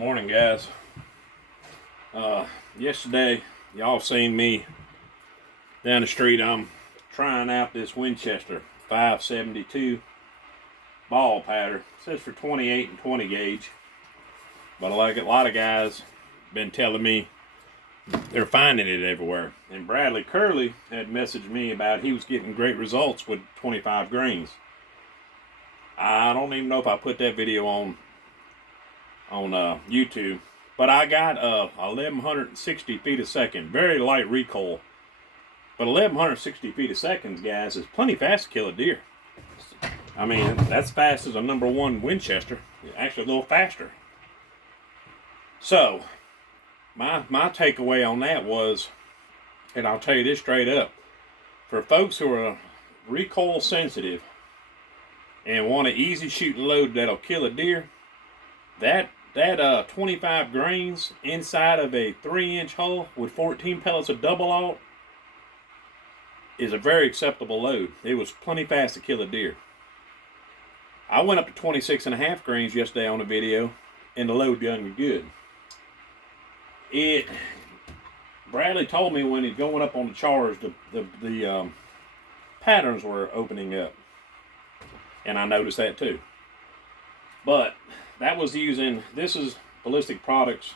Morning, guys. Yesterday, y'all seen me down the street. I'm trying out this Winchester 572 ball powder. It says for 28 and 20 gauge, but like a lot of guys been telling me they're finding it everywhere. And Bradley Curley had messaged me about he was getting great results with 25 grains. I don't even know if I put that video on YouTube, but I got 1160 feet a second, very light recoil, but 1160 feet a second, guys, is plenty fast to kill a deer. I mean, that's fast as a number one Winchester, actually a little faster. So my takeaway on that was, and I'll tell you this straight up, for folks who are recoil sensitive and want an easy shooting load that'll kill a deer, that 25 grains inside of a 3-inch hole with 14 pellets of double aught is a very acceptable load. It was plenty fast to kill a deer. I went up to 26.5 grains yesterday on the video, and the load done good. Bradley told me when he's going up on the charge, the patterns were opening up, and I noticed that too. But that was using, this is Ballistic Products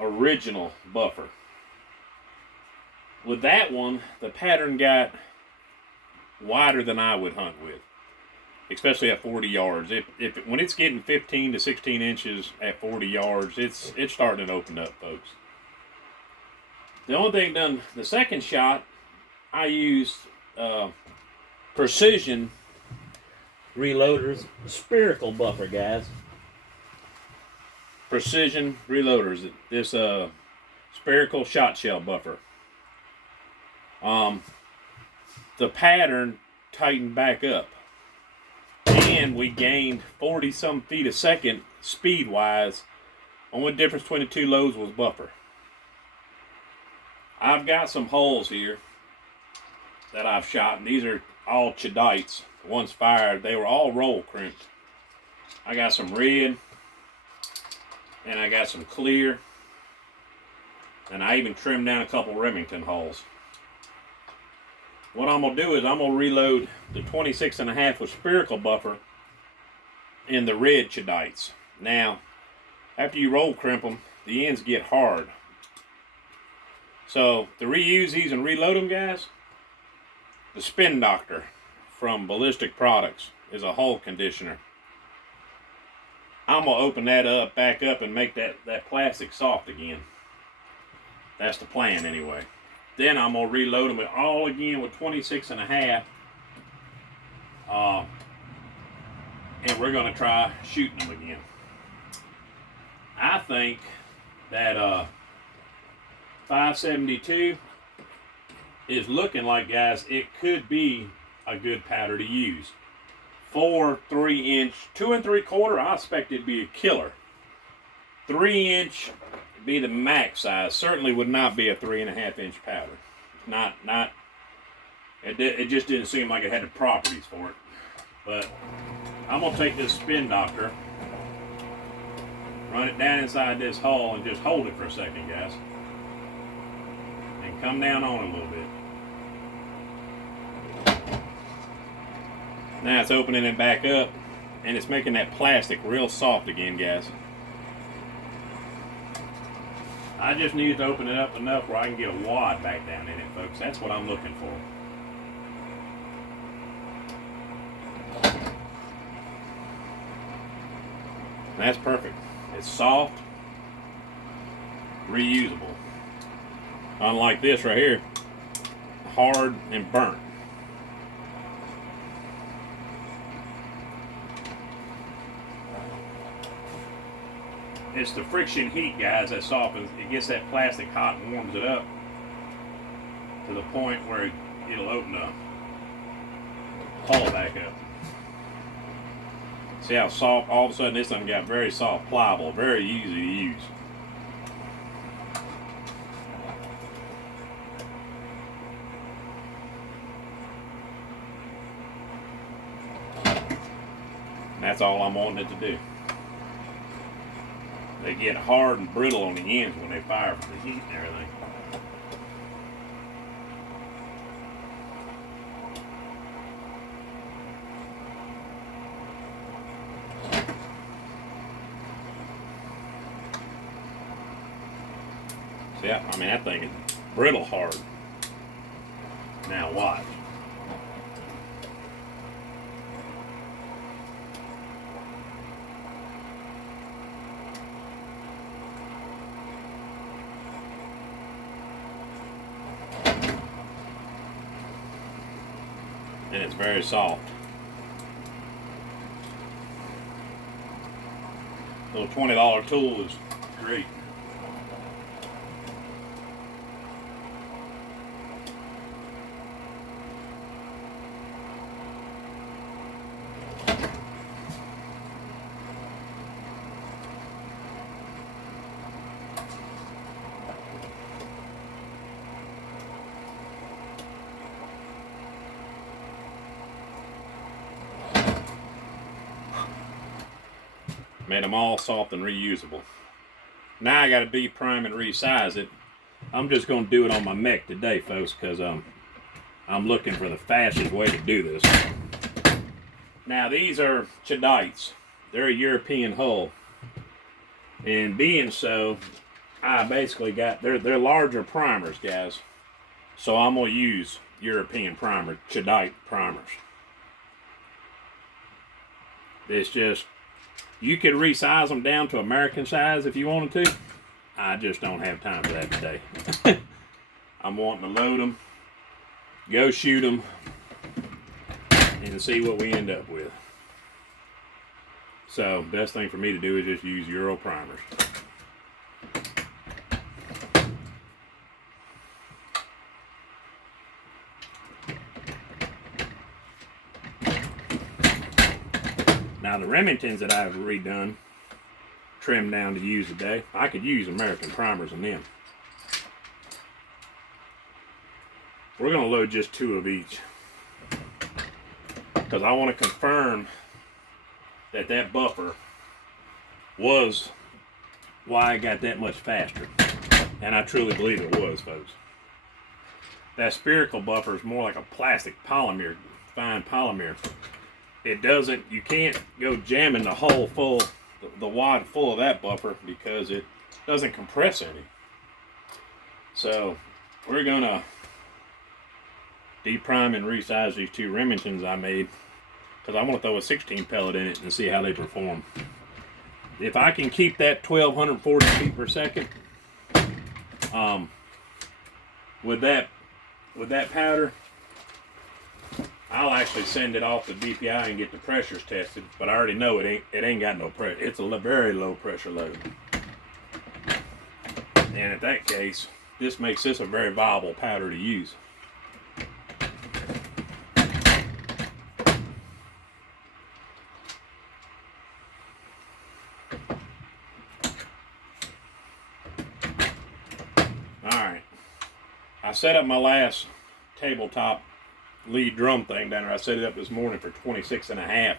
original buffer. With that one, the pattern got wider than I would hunt with, especially at 40 yards. When it's getting 15 to 16 inches at 40 yards, it's starting to open up, folks. The only thing done, the second shot, I used Precision Reloaders spherical buffer, guys. Precision Reloaders, this spherical shot shell buffer. The pattern tightened back up, and we gained 40 some feet a second speed wise. Only difference between the two loads was buffer. I've got some holes here that I've shot, and these are all chedites. Once fired, they were all roll crimped. I got some red, and I got some clear, and I even trimmed down a couple Remington holes. What I'm going to do is I'm going to reload the 26.5 with spherical buffer in the red chedites. Now, after you roll crimp them, the ends get hard. So, to reuse these and reload them, guys, the Spin Doctor from Ballistic Products is a hull conditioner. I'm going to open that back up and make that plastic soft again. That's the plan anyway. Then I'm going to reload them all again with 26.5. And we're going to try shooting them again. I think that 572 is looking like, guys, it could be a good powder to use. 4 3-inch, 2 3/4, I expect it'd be a killer. 3-inch would be the max size. Certainly would not be a 3.5-inch powder. It just didn't seem like it had the properties for it. But I'm gonna take this Spin Doctor, run it down inside this hole, and just hold it for a second, guys, and come down on it a little bit. Now it's opening it back up, and it's making that plastic real soft again, guys. I just need to open it up enough where I can get a wad back down in it, folks. That's what I'm looking for. That's perfect. It's soft, reusable. Unlike this right here, hard and burnt. It's the friction heat, guys, that softens. It gets that plastic hot and warms it up to the point where it'll open the hull back up. See how soft? All of a sudden, this thing got very soft, pliable, very easy to use. And that's all I'm wanting it to do. they get hard and brittle on the ends when they fire from the heat and everything. See, I mean, that thing is brittle hard. Now watch. And it's very soft. Little $20 tool is great. Made them all soft and reusable. Now I got to de-prime and resize it. I'm just going to do it on my mech today, folks, because I'm looking for the fastest way to do this. Now these are Chadites. They're a European hull. And being so, I basically got, they're larger primers, guys. So I'm going to use European primer, Chadite primers. It's just, you could resize them down to American size if you wanted to. I just don't have time for that today. I'm wanting to load them, go shoot them, and see what we end up with. So, best thing for me to do is just use Euro primers. Now the Remingtons that I've redone, trimmed down to use today, I could use American primers in them. We're going to load just 2 of each, because I want to confirm that that buffer was why I got that much faster. And I truly believe it was, folks. That spherical buffer is more like a plastic polymer, fine polymer. It doesn't, you can't go jamming the hull full, the wad full of that buffer, because it doesn't compress any. So we're gonna de-prime and resize these 2 Remingtons I made, because I want to throw a 16 pellet in it and see how they perform. If I can keep that 1240 feet per second with that powder, I'll actually send it off to DPI and get the pressures tested, but I already know it ain't got no pressure. It's a very low pressure load. And in that case, this makes this a very viable powder to use. Alright, I set up my last tabletop lead drum thing down there. I set it up this morning for 26.5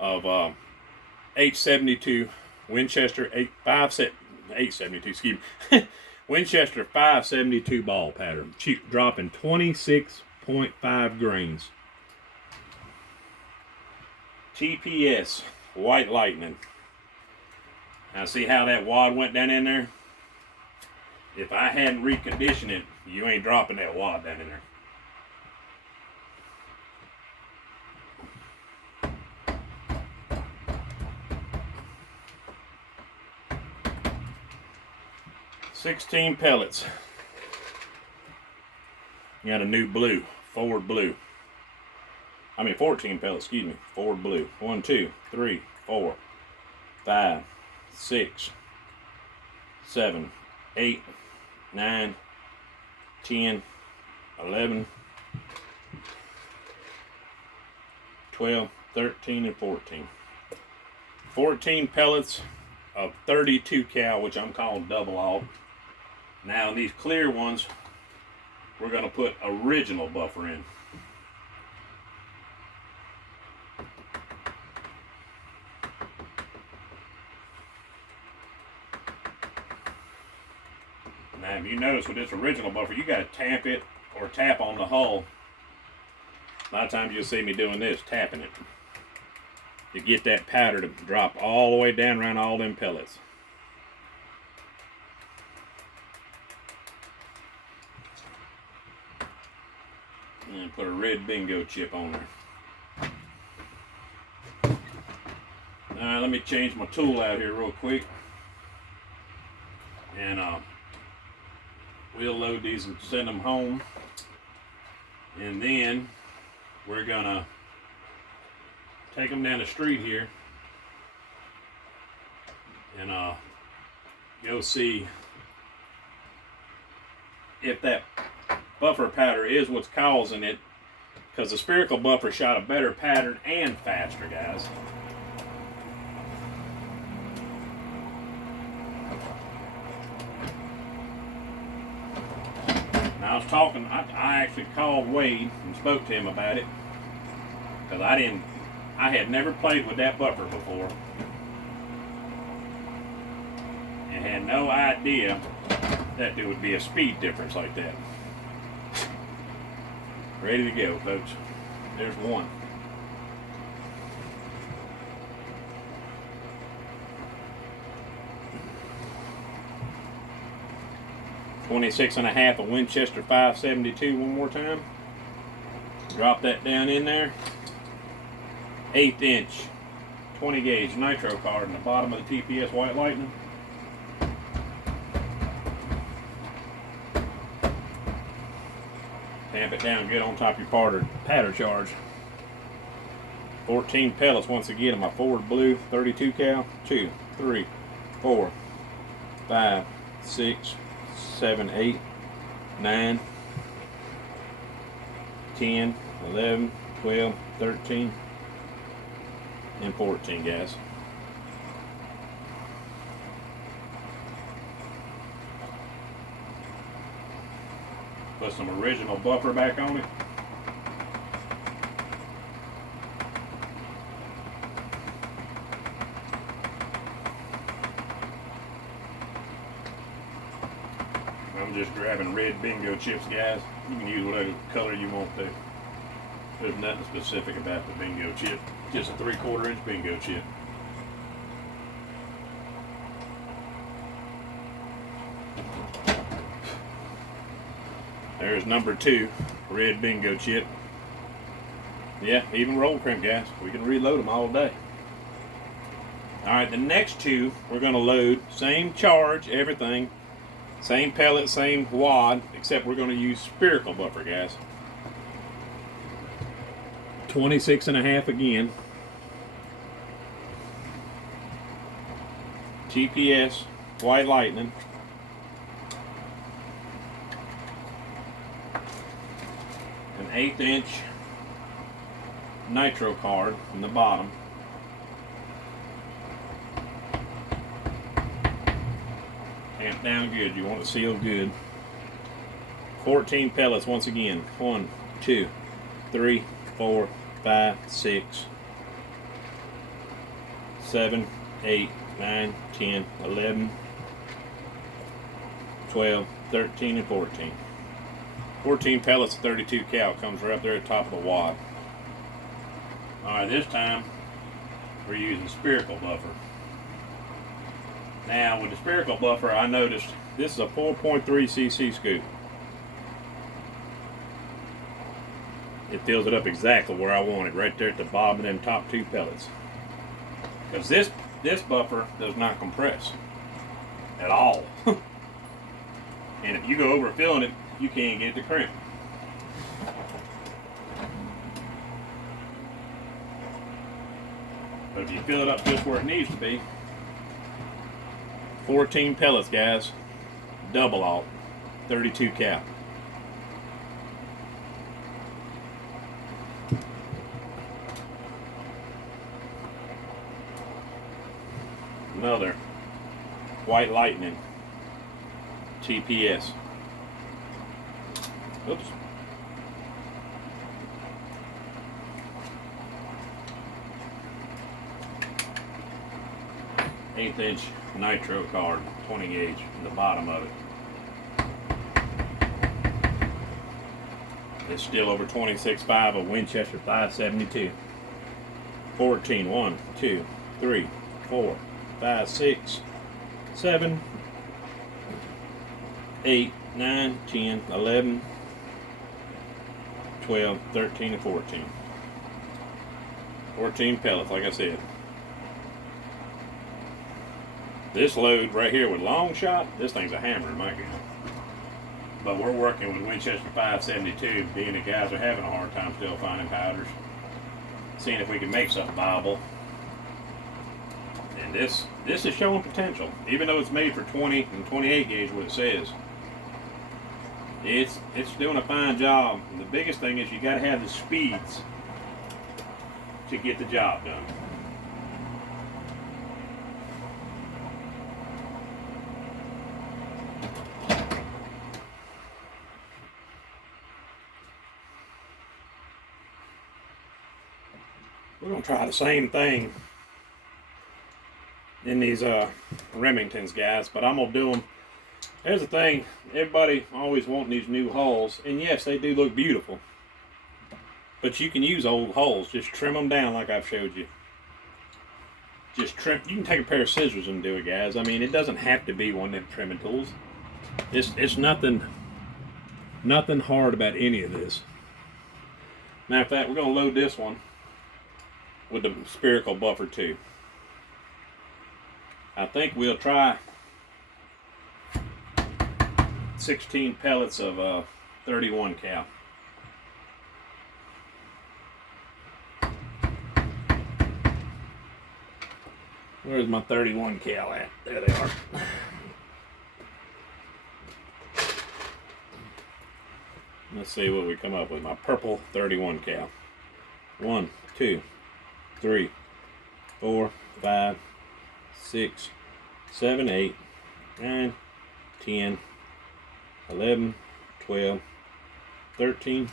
of 872 Winchester 872, excuse me, Winchester 572 ball pattern, dropping 26.5 grains. TPS White Lightning. Now see how that wad went down in there? If I hadn't reconditioned it, you ain't dropping that wad down in there. $16 pellets. Got a new blue, forward blue. 14 pellets, excuse me, forward blue. 1, 2, 3, 4, 5, 6, 7, 8, 9, 10, 11, 12, 13, and 14. 14 pellets of 32 cal, which I'm calling double aught. Now these clear ones, we're going to put original buffer in. Now, if you notice with this original buffer, you got to tap it or tap on the hull. A lot of times you'll see me doing this, tapping it, to get that powder to drop all the way down around all them pellets. And put a red bingo chip on there. Alright, let me change my tool out here real quick. And we'll load these and send them home. And then we're gonna take them down the street here and go see if that buffer powder is what's causing it, because the spherical buffer shot a better pattern and faster, guys. Now I was talking, I actually called Wade and spoke to him about it, because I had never played with that buffer before and had no idea that there would be a speed difference like that. Ready to go, folks. There's one. .26.5 of Winchester 572 one more time. Drop that down in there. 1/8 inch 20 gauge nitro card in the bottom of the TPS White Lightning. Tamp it down good on top of your powder charge. 14 pellets once again in my Ford Blue 32 cal. 2, 3, 4, 5, 6, 7, 8, 9, 10, 11, 12, 13, and 14, guys. Put some original buffer back on it. I'm just grabbing red bingo chips, guys. You can use whatever color you want to. There's nothing specific about the bingo chip. Just a 3/4 inch bingo chip. There's number 2, red bingo chip. Yeah, even roll crimp, guys. We can reload them all day. Alright, the next 2 we're going to load. Same charge, everything. Same pellet, same wad, except we're going to use spherical buffer, guys. 26.5 again. TPS White Lightning. An 1/8 inch nitro card in the bottom. Tamp down good. You want it sealed good. 14 pellets once again. 1, 2, 3, 4, 5, 6, 7, 8, 9, 10, 11, 12, 13, and 14. 14 pellets of 32 cal comes right up there at the top of the wad. Alright, this time we're using spherical buffer. Now with the spherical buffer, I noticed this is a 4.3 cc scoop. It fills it up exactly where I want it, right there at the bottom of them top 2 pellets. Because this buffer does not compress at all. And if you go over filling it, you can't get the crimp. But if you fill it up just where it needs to be, 14 pellets, guys, double alt, 32 cal. Another White Lightning TPS. Oops. #8 inch nitro card, 20 gauge in the bottom of it. It's still over 26.5 of Winchester 572. 14, 1, 2, 3, 4, 5, 6, 7, 8, 9, 10, 11, 12, 13, and 14. 14 pellets, like I said. This load right here with long shot, this thing's a hammer in my gun. But we're working with Winchester 572, being the guys are having a hard time still finding powders. Seeing if we can make something viable. And this is showing potential. Even though it's made for 20 and 28 gauge, what it says. It's doing a fine job. And the biggest thing is you gotta have the speeds to get the job done. We're going to try the same thing in these Remingtons, guys, but I'm going to do them. Here's the thing, everybody always wanting these new hulls, and yes, they do look beautiful, but you can use old hulls. Just trim them down like I've showed you. Just trim. You can take a pair of scissors and do it, guys. I mean, it doesn't have to be one of them trimming tools. It's nothing hard about any of this. Matter of fact, we're going to load this one with the spherical buffer too. I think we'll try 16 pellets of 31 cal. Where's my 31 cal at? There they are. Let's see what we come up with. My purple 31 cal. 1, 2, 3, 4, 5, 6, 7, 8, 9, 10, 11, 12, 13,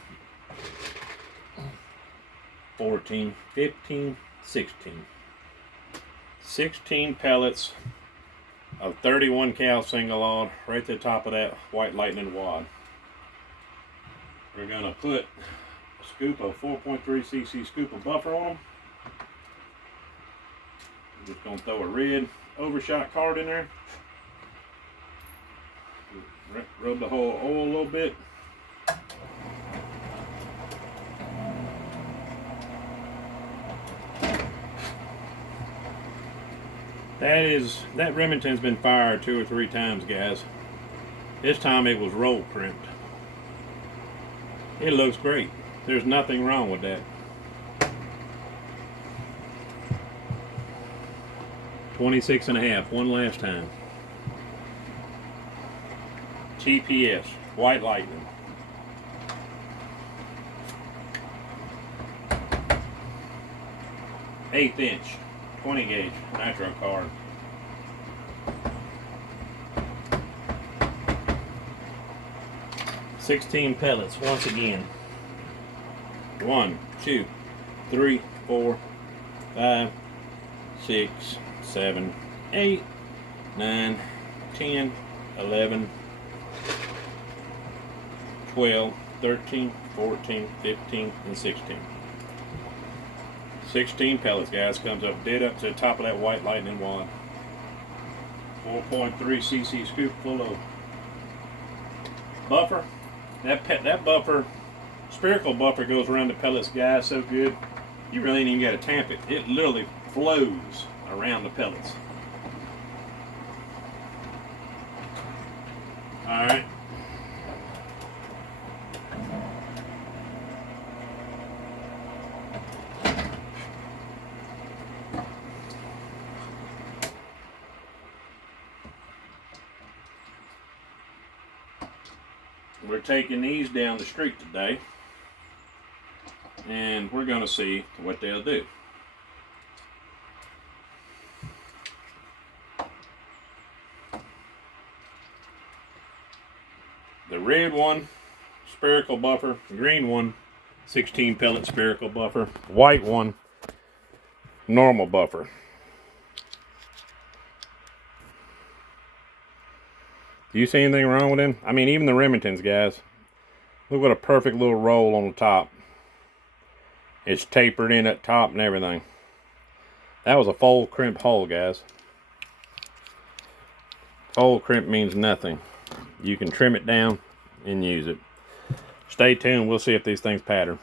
14, 15, 16. 16 pellets of 31 cal single aught right at the top of that White Lightning wad. We're going to put a scoop of 4.3 cc scoop of buffer on them. I'm just going to throw a red overshot card in there. Rub the whole oil a little bit. That Remington's been fired 2 or 3 times, guys. This time it was roll crimped. It looks great. There's nothing wrong with that. 26.5, one last time. TPS, White Lightning. Eighth inch, 20 gauge, nitro card. $16 pellets once again. 1, 2, 3, 4, 5, 6, 7, 8, 9, 10, 11, 12, 13, 14, 15, and 16. 16 pellets, guys. Comes up dead up to the top of that White Lightning wad. 4.3 cc scoop full of buffer. That buffer, spherical buffer, goes around the pellets, guys, so good you really ain't even got to tamp it. It literally flows around the pellets. All right. We're taking these down the street today, and we're going to see what they'll do. The red one, spherical buffer. Green one, 16 pellet spherical buffer. White one, normal buffer. Do you see anything wrong with them? I mean, even the Remingtons, guys. Look what a perfect little roll on the top. It's tapered in at top and everything. That was a fold crimp hole, guys. Fold crimp means nothing. You can trim it down and use it. Stay tuned. We'll see if these things pattern.